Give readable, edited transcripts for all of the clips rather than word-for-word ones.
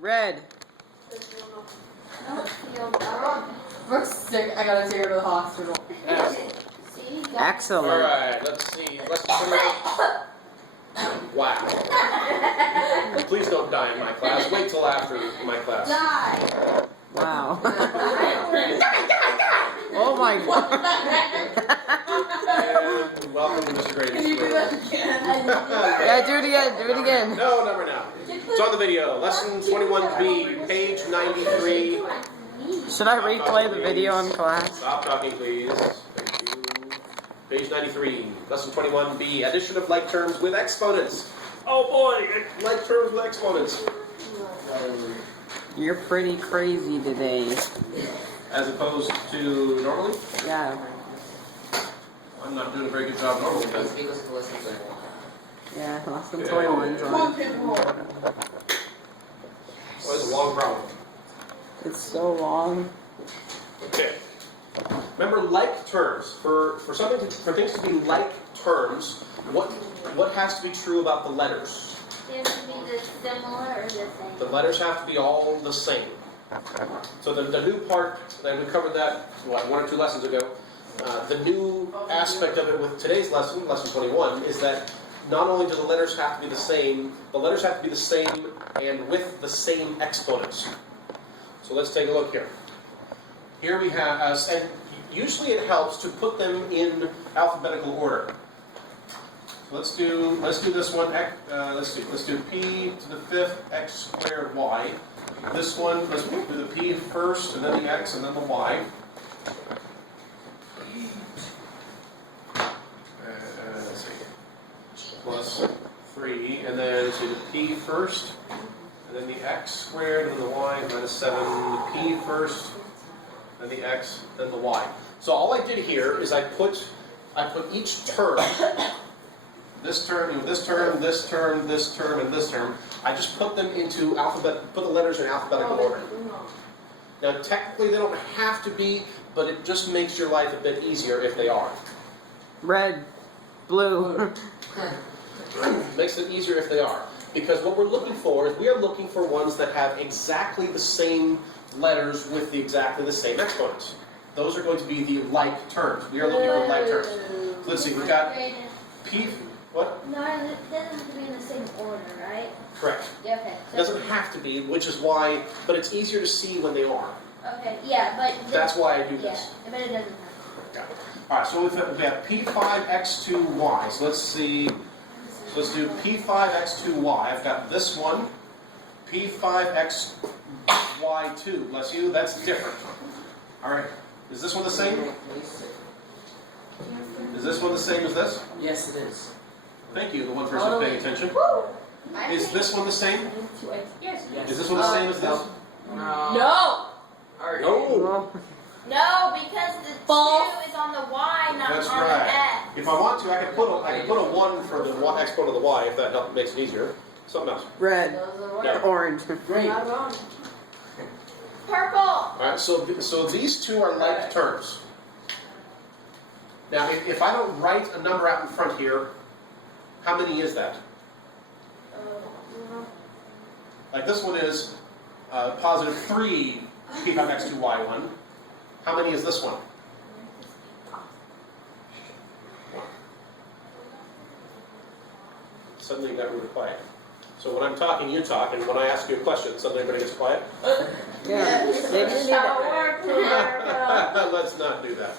Red. We're sick. I gotta take her to the hospital. Excellent. Alright, let's see. Wow. Please don't die in my class. Wait till after my class. Wow. Oh my god. And welcome to Mr. Grady's Can you do that again? Yeah, do it again. Do it again. No, number now. It's on the video. Lesson 21B, page 93. Should I replay the video in class? Stop talking, please. Thank you. Page 93, lesson 21B, addition of like terms with exponents. Oh boy, like terms with exponents. You're pretty crazy today. As opposed to normally? Yeah. I'm not doing a very good job normally. Yeah, lesson 21's on. What is a long problem? It's so long. Okay. Remember, like terms. For things to be like terms, what has to be true about the letters? They have to be similar or the same. The letters have to be all the same. So the new part, and we covered that, what, 1 or 2 lessons ago, the new aspect of it with today's lesson, lesson 21, is that not only do the letters have to be the same and with the same exponents. So let's take a look here. Here we have, and usually it helps to put them in alphabetical order. So let's do this one. Let's do p to the 5th x squared y. This one, let's do the p first, and then the x, and then the y. Let's see. Plus 3, and then let's do the p first, and then the x squared, and then the y, minus 7. The p first, then the x, then the y. So all I did here is I put each term, this term, this term, this term, this term, and this term. I just put them into put the letters in alphabetical order. Now technically they don't have to be, but it just makes your life a bit easier if they are. Red. Blue. Makes it easier if they are. Because what we're looking for is we are looking for ones that have exactly the same letters with exactly the same exponents. Those are going to be the like terms. We are looking for like terms. So let's see, we've got p, what? No, it doesn't have to be in the same order, right? Correct. Yeah, okay. It doesn't have to be, which is why, but it's easier to see when they are. Okay, yeah, but... That's why I do this. Yeah, but it doesn't have to. Okay. Alright, so we have p5x2y. So let's see, so let's do p5x2y. I've got this one, p5xy2. Bless you, that's different. Alright, is this one the same? Is this one the same as this? Yes, it is. Thank you, the one person paying attention. Is this one the same? Yes. Is this one the same as this? No. No! No, because the 2 is on the y, not That's on right. the x. If I want to, I can put a 1 for the exponent of the y, if that makes it easier. Something else. Red. No. Orange. Green. Purple. Alright, so these two are like terms. Now, if I don't write a number out in front here, how many is that? Like this one is positive 3 p5x2y1. How many is this one? 1. Suddenly you got really quiet. So when I'm talking, you talk, and when I ask you a question, suddenly everybody gets quiet? Yeah. They just need it. Let's not do that.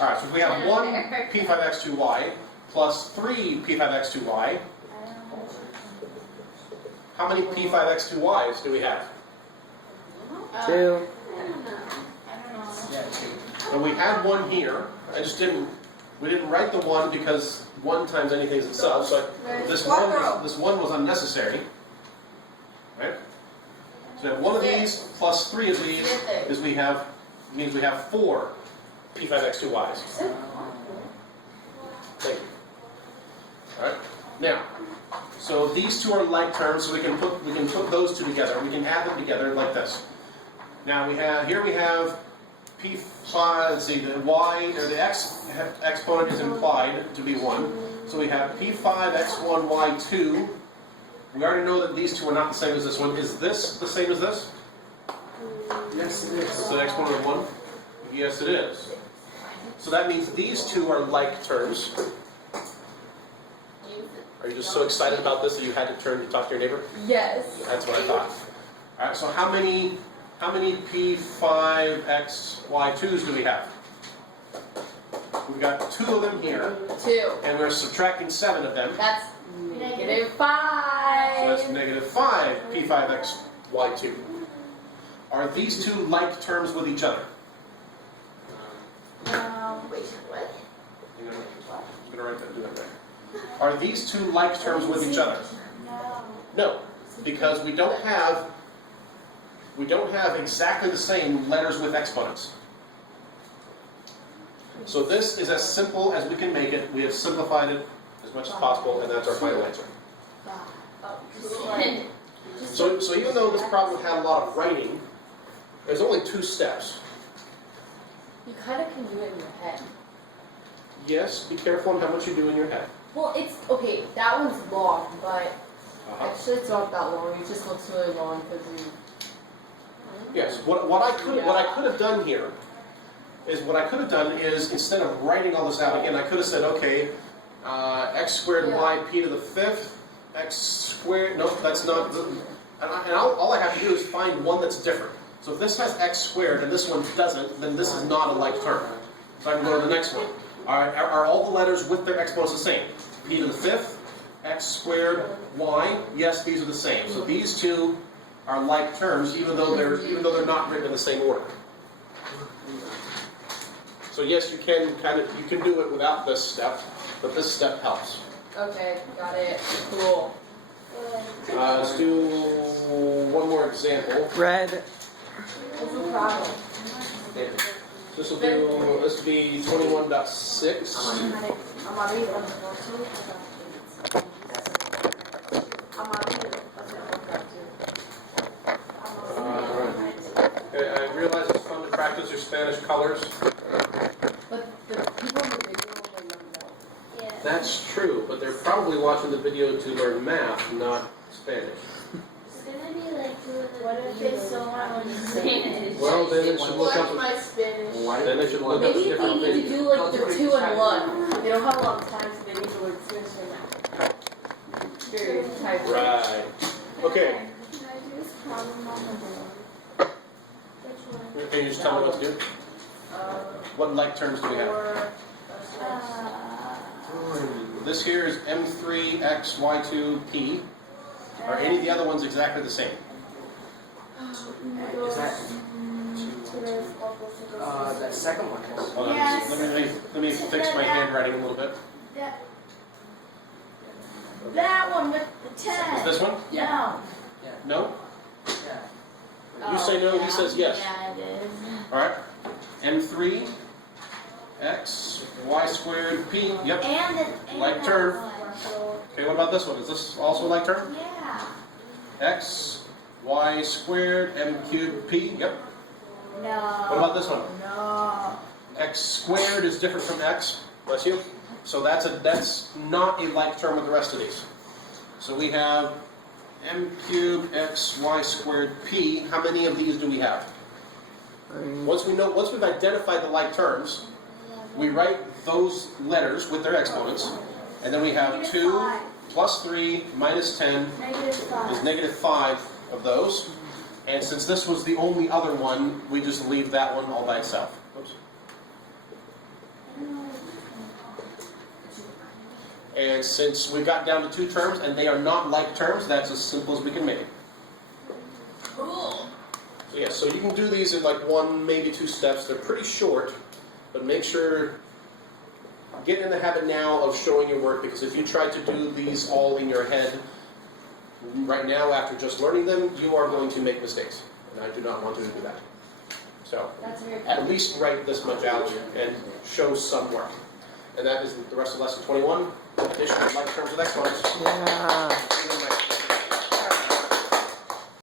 Alright, so we have 1 p5x2y plus 3 p5x2y. How many p5x2y's do we have? 2. I don't know. And we had 1 here. We didn't write the 1 because 1 times anything is itself, so this one was unnecessary. Right? So we have 1 of these plus 3 of these means we have 4 p5x2y's. Thank you. Alright? Now, so these two are like terms, so we can put those two together. We can add them together like this. Now we have p5, let's see, the y, or the x exponent is implied to be 1. So we have p5x1y2 We already know that these two are not the same as this one. Is this the same as this? Yes, it is. So the exponent of 1? Yes, it is. So that means these two are like terms. Are you just so excited about this that you had to turn to talk to your neighbor? Yes. That's what I thought. All right, so how many P5XY2s do we have? We've got 2 of them here, 2. and we're subtracting 7 of them. That's negative So 5. that's negative 5 P5XY2. Are these two like terms with each other? Wait, what? I'm going to write that, do that right. Are these two like terms with each other? No, because we don't have exactly the same letters with exponents. So this is as simple as we can make it. We have simplified it as much as possible, and that's our final answer. So even though this problem had a lot of writing, there's only 2 steps. You kind of can do it in your head. Yes, be careful on how much you do in your head. Well, it's okay. That one's long, but actually it's not that long. It just looks really long because you. Yes. What I could have done here is instead of writing all this out again, I could have said, okay, x squared y p to the 5th, x squared. No, that's not. All I have to do is find one that's different. So if this has x squared and this one doesn't, then this is not a like term. So I can go to the next one. Are all the letters with their exponents the same? P to the 5th, x squared, y. Yes, these are the same. So these two are like terms, even though they're not written in the same order. So yes, you can do it without this step, but this step helps. Okay, got it. Cool. Let's do one more example. Red. What's the problem? This will be 21.6. Okay, I realize it's fun to practice your Spanish colors. But the people in the video will remember that. Yeah. That's true, but they're probably watching the video to learn math, not Spanish. It's gonna be like, what if they still want to learn Spanish? Well, then it should look up. my Spanish. Then it should look up a Maybe if they different need to video. do like the 2 and 1. They don't have a lot of time, so they need to learn Spanish right now. Very type. Right. Okay. Can I do this problem on the board? Which one? Can you just tell me what to do? What like terms do we have? This here is M3XY2P. Are any of the other ones exactly the same? Is that that second one is? Hold on, Yes. let me fix my handwriting a little bit. That one with the 10. Is this one? No. No? Yeah. You say no, he says yes. Yeah, it is. Alright. M3 X Y squared P. Yep. And Like that term. one. Okay, what about this one? Is this also a like term? Yeah. X Y squared M cubed P. Yep. No. What about this one? No. X squared is different from X. Bless you. So that's not a like term with the rest of these. So we have M cubed X Y squared P. How many of these do we have? Once we've identified the like terms, we write those letters with their exponents, and then we have 2 plus 3 minus 10 -5. is -5 of those. And since this was the only other one, we just leave that one all by itself. Oops. And since we got down to 2 terms and they are not like terms, that's as simple as we can make it. Cool. So yeah, so you can do these in like 1, maybe 2 steps. They're pretty short, but make sure, get in the habit now of showing your work, because if you try to do these all in your head right now after just learning them, you are going to make mistakes. And I do not want you to do that. So That's very cool. at least write this much out and show some work. And that is the rest of lesson 21, addition of like terms with exponents. Yeah.